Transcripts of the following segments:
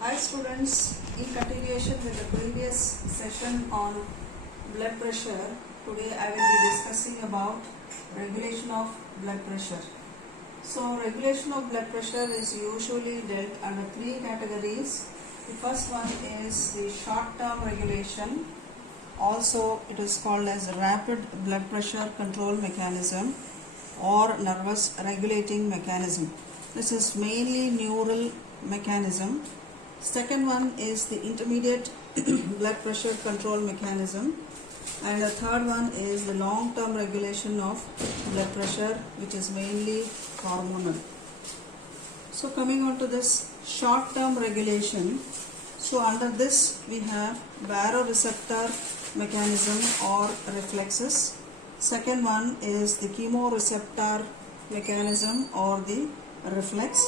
Hi students, in continuation with the previous session on blood pressure, today I will be discussing about regulation of blood pressure. So regulation of blood pressure is usually dealt under three categories. The first one is the short-term regulation. Also it is called as rapid blood pressure control mechanism or nervous regulating mechanism. This is mainly neural mechanism. Second one is the intermediate blood pressure control mechanism, and the third one is the long-term regulation of blood pressure, which is mainly hormonal. So coming on to this short-term regulation, so under this we have baroreceptor mechanism or reflexes. Second one is the chemoreceptor mechanism or the reflex,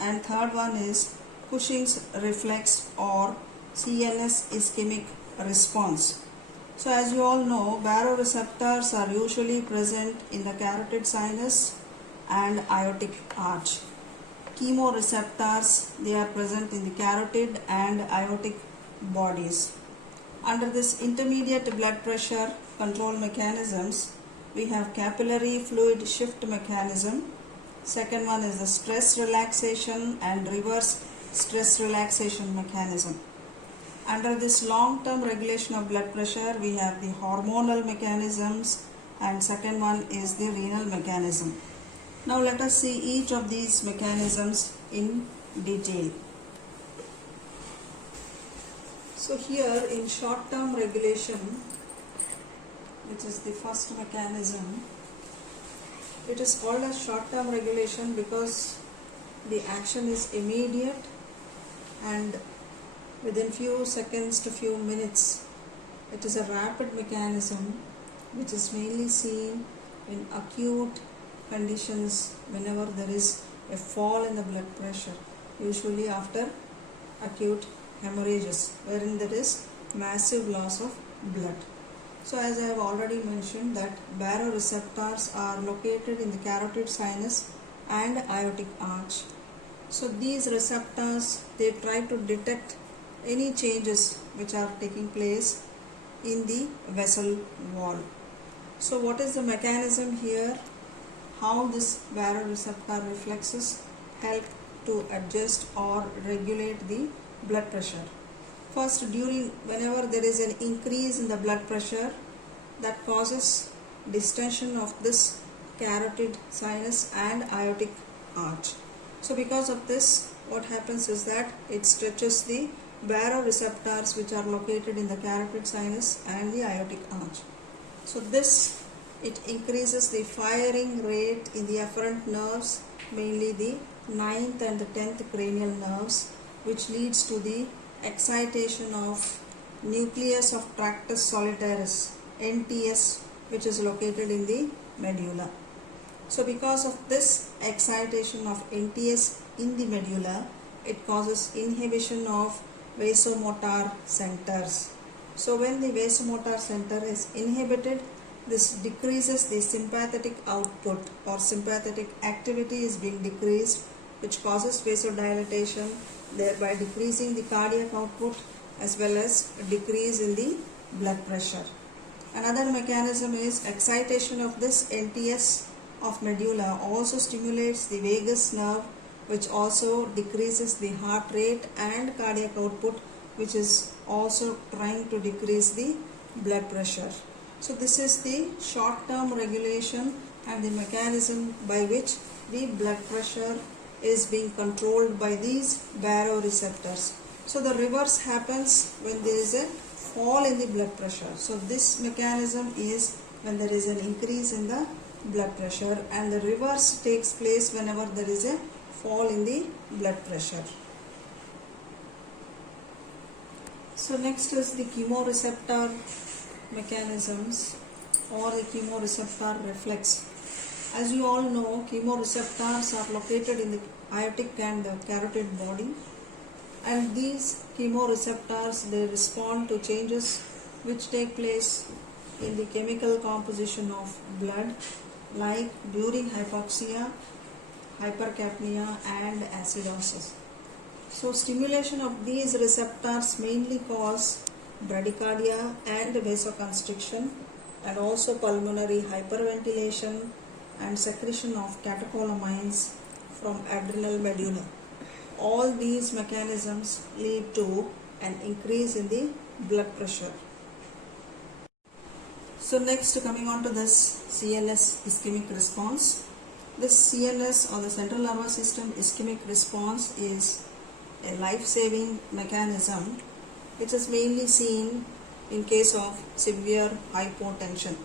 and third one is Cushing's reflex or CNS ischemic response. So as you all know, baroreceptors are usually present in the carotid sinus and aortic arch. Chemoreceptors, they are present in the carotid and aortic bodies. Under this intermediate blood pressure control mechanisms, we have capillary fluid shift mechanism. Second one is the stress relaxation and reverse stress relaxation mechanism. Under this long-term regulation of blood pressure, we have the hormonal mechanisms, and second one is the renal mechanism. Now let us see each of these mechanisms in detail. So here in short-term regulation, which is the first mechanism, it is called as short-term regulation because the action is immediate and within few seconds to few minutes. It is a rapid mechanism which is mainly seen in acute conditions whenever there is a fall in the blood pressure, usually after acute hemorrhages wherein there is massive loss of blood. So as I have already mentioned that baroreceptors are located in the carotid sinus and aortic arch. So these receptors, they try to detect any changes which are taking place in the vessel wall. So what is the mechanism here? How this baroreceptor reflexes help to adjust or regulate the blood pressure? First, whenever there is an increase in the blood pressure, that causes distension of this carotid sinus and aortic arch. So because of this, what happens is that it stretches the baroreceptors which are located in the carotid sinus and the aortic arch. So this, it increases the firing rate in the afferent nerves, mainly the 9th and the 10th cranial nerves, which leads to the excitation of nucleus of tractus solitarius, NTS, which is located in the medulla. So because of this excitation of NTS in the medulla, it causes inhibition of vasomotor centers. So when the vasomotor center is inhibited, this decreases the sympathetic output or sympathetic activity is being decreased, which causes vasodilatation, thereby decreasing the cardiac output as well as a decrease in the blood pressure. Another mechanism is excitation of this NTS of medulla also stimulates the vagus nerve, which also decreases the heart rate and cardiac output, which is also trying to decrease the blood pressure. So this is the short-term regulation and the mechanism by which the blood pressure is being controlled by these baroreceptors. So the reverse happens when there is a fall in the blood pressure. So this mechanism is when there is an increase in the blood pressure, and the reverse takes place whenever there is a fall in the blood pressure. So next is the chemoreceptor mechanisms or the chemoreceptor reflex. As you all know, chemoreceptors are located in the aortic and the carotid body, and these chemoreceptors, they respond to changes which take place in the chemical composition of blood, like during hypoxia, hypercapnia and acidosis. So stimulation of these receptors mainly cause bradycardia and vasoconstriction, and also pulmonary hyperventilation and secretion of catecholamines from adrenal medulla. All these mechanisms lead to an increase in the blood pressure. So next, coming on to this CNS ischemic response. This CNS, or the central nervous system ischemic response, is a life-saving mechanism which is mainly seen in case of severe hypotension.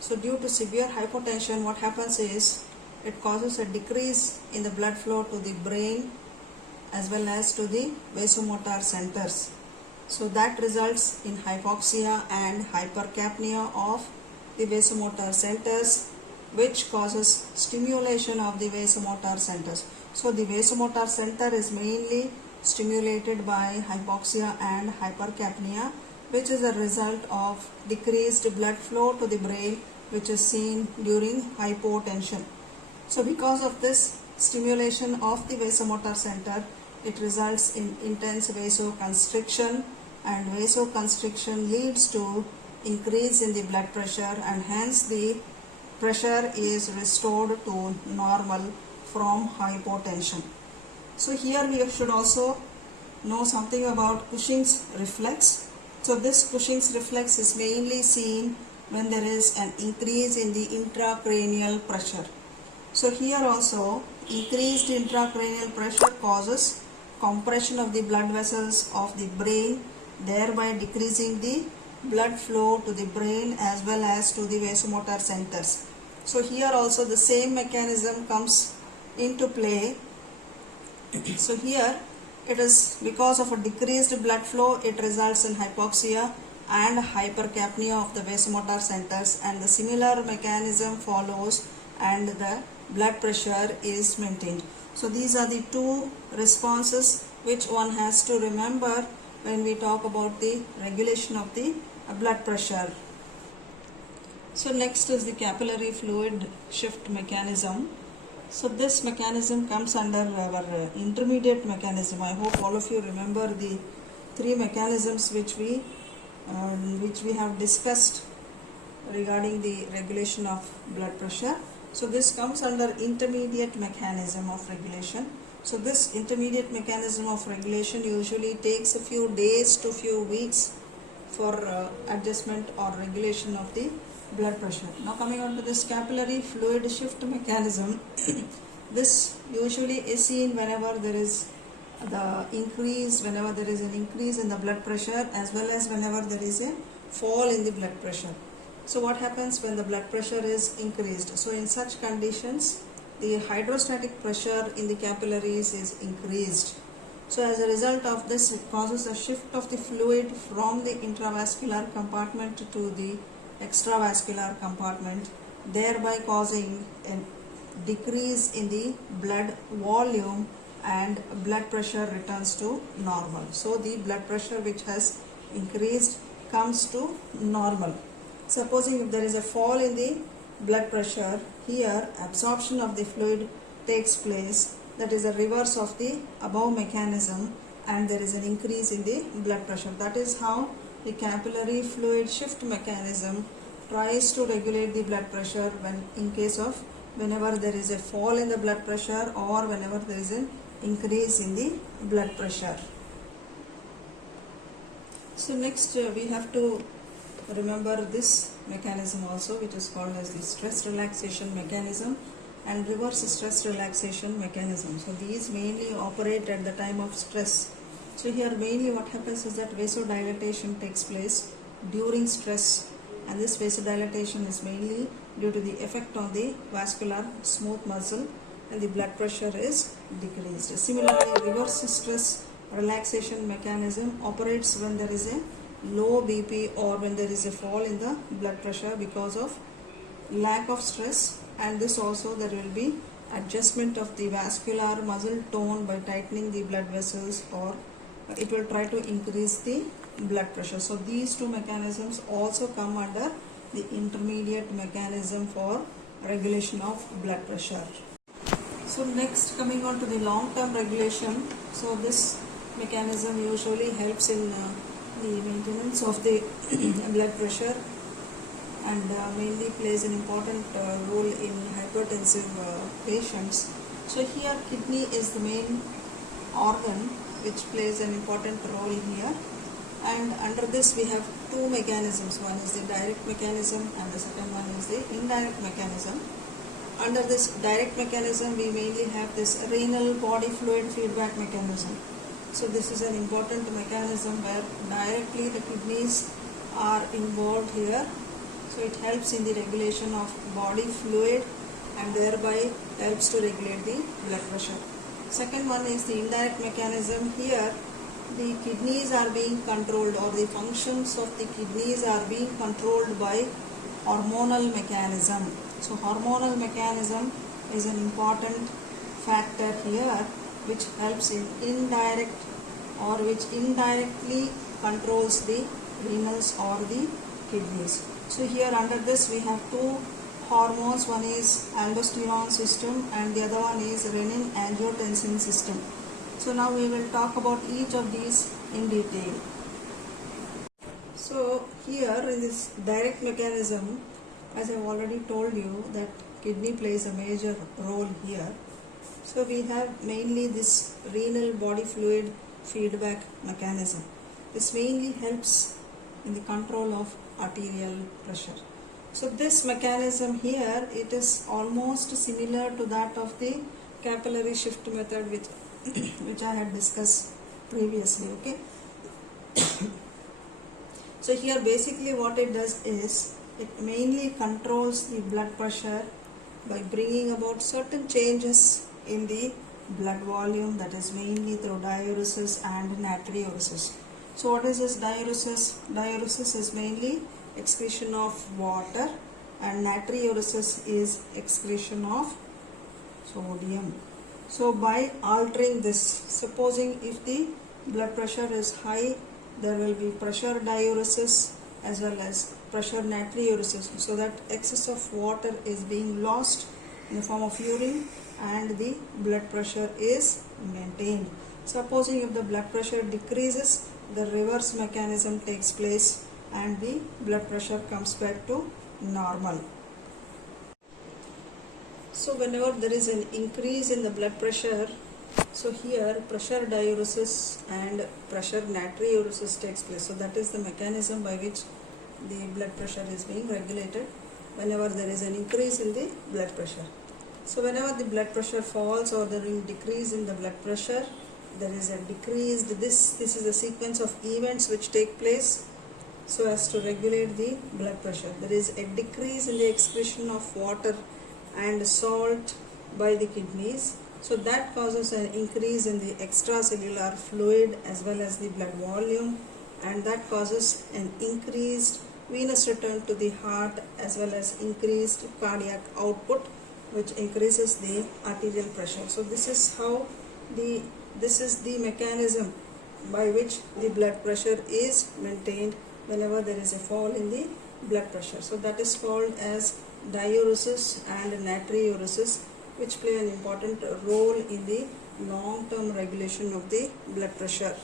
So due to severe hypotension, what happens is it causes a decrease in the blood flow to the brain as well as to the vasomotor centers. So that results in hypoxia and hypercapnia of the vasomotor centers, which causes stimulation of the vasomotor centers. So the vasomotor center is mainly stimulated by hypoxia and hypercapnia, which is a result of decreased blood flow to the brain, which is seen during hypotension. So because of this stimulation of the vasomotor center, it results in intense vasoconstriction, and vasoconstriction leads to increase in the blood pressure, and hence the pressure is restored to normal from hypotension. So here we should also know something about Cushing's reflex. So this Cushing's reflex is mainly seen when there is an increase in the intracranial pressure. So here also increased intracranial pressure causes compression of the blood vessels of the brain, thereby decreasing the blood flow to the brain as well as to the vasomotor centers. So here also the same mechanism comes into play. So here it is because of a decreased blood flow, it results in hypoxia and hypercapnia of the vasomotor centers, and the similar mechanism follows and the blood pressure is maintained. So these are the two responses which one has to remember when we talk about the regulation of the blood pressure. So next is the capillary fluid shift mechanism. So this mechanism comes under our intermediate mechanism. I hope all of you remember the three mechanisms which we have discussed regarding the regulation of blood pressure. So this comes under intermediate mechanism of regulation. So this intermediate mechanism of regulation usually takes a few days to few weeks for adjustment or regulation of the blood pressure. Now coming on to this capillary fluid shift mechanism, this usually is seen whenever there is an increase in the blood pressure, as well as whenever there is a fall in the blood pressure. So what happens when the blood pressure is increased? So in such conditions, the hydrostatic pressure in the capillaries is increased. So as a result of this, it causes a shift of the fluid from the intravascular compartment to the extravascular compartment, thereby causing a decrease in the blood volume, and blood pressure returns to normal. So the blood pressure which has increased comes to normal. Supposing if there is a fall in the blood pressure, here absorption of the fluid takes place, that is a reverse of the above mechanism, and there is an increase in the blood pressure. That is how the capillary fluid shift mechanism tries to regulate the blood pressure whenever there is a fall in the blood pressure or whenever there is an increase in the blood pressure. So next we have to remember this mechanism also, which is called as the stress relaxation mechanism and reverse stress relaxation mechanism. So these mainly operate at the time of stress. So here mainly what happens is that vasodilatation takes place during stress, and this vasodilatation is mainly due to the effect on the vascular smooth muscle, and the blood pressure is decreased. Similarly, reverse stress relaxation mechanism operates when there is a low BP or when there is a fall in the blood pressure because of lack of stress, and this also there will be adjustment of the vascular muscle tone by tightening the blood vessels, or it will try to increase the blood pressure. So these two mechanisms also come under the intermediate mechanism for regulation of blood pressure. So next, coming on to the long-term regulation. So this mechanism usually helps in the maintenance of the blood pressure, and mainly plays an important role in hypertensive patients. So here kidney is the main organ which plays an important role here, and under this we have two mechanisms. One is the direct mechanism and the second one is the indirect mechanism. Under this direct mechanism we mainly have this renal body fluid feedback mechanism. So this is an important mechanism where directly the kidneys are involved here. So it helps in the regulation of body fluid and thereby helps to regulate the blood pressure. Second one is the indirect mechanism. Here the kidneys are being controlled, or the functions of the kidneys are being controlled by hormonal mechanism. So hormonal mechanism is an important factor here which helps in indirect, or which indirectly controls the renals or the kidneys. So here under this we have two hormones. One is aldosterone system and the other one is renin-angiotensin system. So now we will talk about each of these in detail. So here in this direct mechanism, as I have already told you, that kidney plays a major role here. So we have mainly this renal body fluid feedback mechanism. This mainly helps in the control of arterial pressure. So this mechanism here, it is almost similar to that of the capillary shift method which I had discussed previously. Okay. So here basically what it does is it mainly controls the blood pressure by bringing about certain changes in the blood volume, that is mainly through diuresis and natriuresis. So what is this diuresis? Diuresis is mainly excretion of water and natriuresis is excretion of sodium. So by altering this, supposing if the blood pressure is high, there will be pressure diuresis as well as pressure natriuresis, so that excess of water is being lost in the form of urine and the blood pressure is maintained. Supposing if the blood pressure decreases, the reverse mechanism takes place and the blood pressure comes back to normal. So whenever there is an increase in the blood pressure, so here pressure diuresis and pressure natriuresis takes place. So that is the mechanism by which the blood pressure is being regulated whenever there is an increase in the blood pressure. So whenever the blood pressure falls or there is a decrease in the blood pressure, there is a decreased, this is a sequence of events which take place so as to regulate the blood pressure. There is a decrease in the excretion of water and salt by the kidneys. So that causes an increase in the extracellular fluid as well as the blood volume, and that causes an increased venous return to the heart as well as increased cardiac output, which increases the arterial pressure. So this is the mechanism by which the blood pressure is maintained whenever there is a fall in the blood pressure. So that is called as diuresis and natriuresis, which play an important role in the long-term regulation of the blood pressure.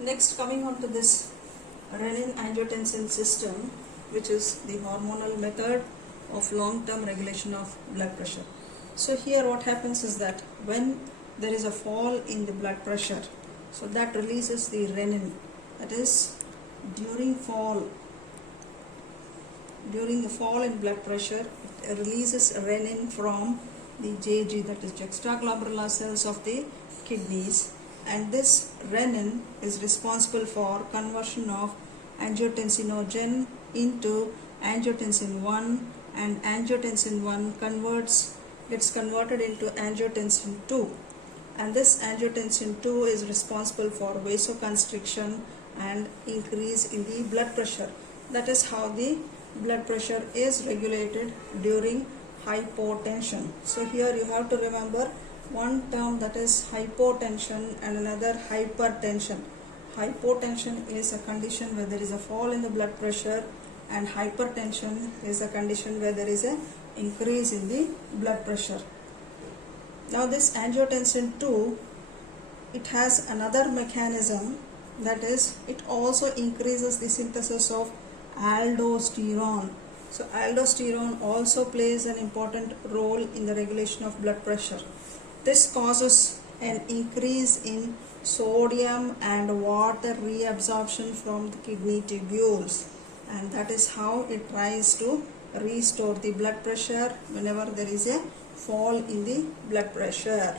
Next, coming on to this renin-angiotensin system, which is the hormonal method of long-term regulation of blood pressure. So here what happens is that when there is a fall in the blood pressure, so that releases the renin, that is during the fall in blood pressure, it releases renin from the JG, that is juxtaglomerular cells of the kidneys, and this renin is responsible for conversion of angiotensinogen into angiotensin 1, and angiotensin 1 gets converted into angiotensin 2, and this angiotensin 2 is responsible for vasoconstriction and increase in the blood pressure. That is how the blood pressure is regulated during hypotension. So here you have to remember one term, that is hypotension, and another hypertension. Hypotension is a condition where there is a fall in the blood pressure and hypertension is a condition where there is a increase in the blood pressure. Now this angiotensin 2, it has another mechanism, that is it also increases the synthesis of aldosterone. So aldosterone also plays an important role in the regulation of blood pressure. This causes an increase in sodium and water reabsorption from the kidney tubules, and that is how it tries to restore the blood pressure whenever there is a fall in the blood pressure.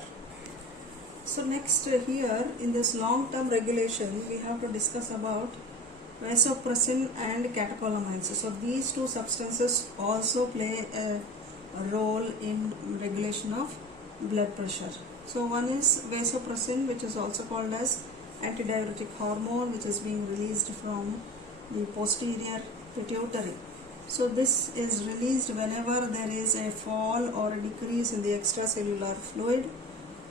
So next here in this long-term regulation we have to discuss about vasopressin and catecholamines. So these two substances also play a role in regulation of blood pressure. So one is vasopressin, which is also called as antidiuretic hormone, which is being released from the posterior pituitary. So this is released whenever there is a fall or a decrease in the extracellular fluid.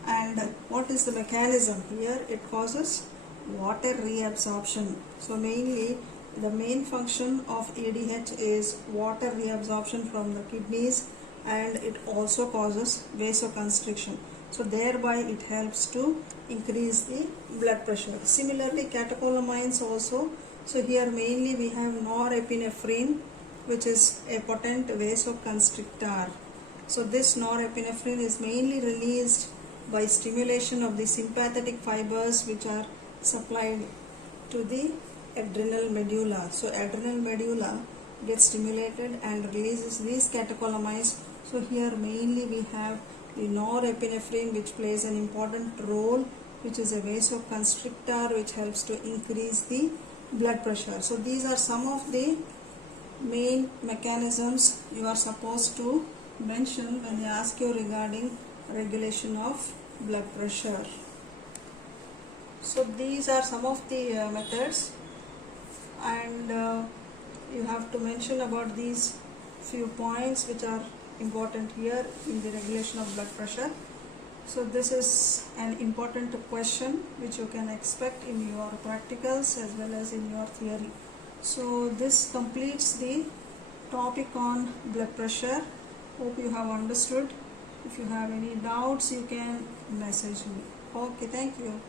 And what is the mechanism here? It causes water reabsorption. So mainly the main function of ADH is water reabsorption from the kidneys, and it also causes vasoconstriction. So thereby it helps to increase the blood pressure. Similarly catecholamines also. So here mainly we have norepinephrine, which is a potent vasoconstrictor. So this norepinephrine is mainly released by stimulation of the sympathetic fibers which are supplied to the adrenal medulla. So adrenal medulla gets stimulated and releases these catecholamines. So here mainly we have the norepinephrine, which plays an important role, which is a vasoconstrictor which helps to increase the blood pressure. So these are some of the main mechanisms you are supposed to mention when they ask you regarding regulation of blood pressure. So these are some of the methods, and you have to mention about these few points which are important here in the regulation of blood pressure. So this is an important question which you can expect in your practicals as well as in your theory. So this completes the topic on blood pressure. Hope you have understood. If you have any doubts, you can message me. Okay, thank you.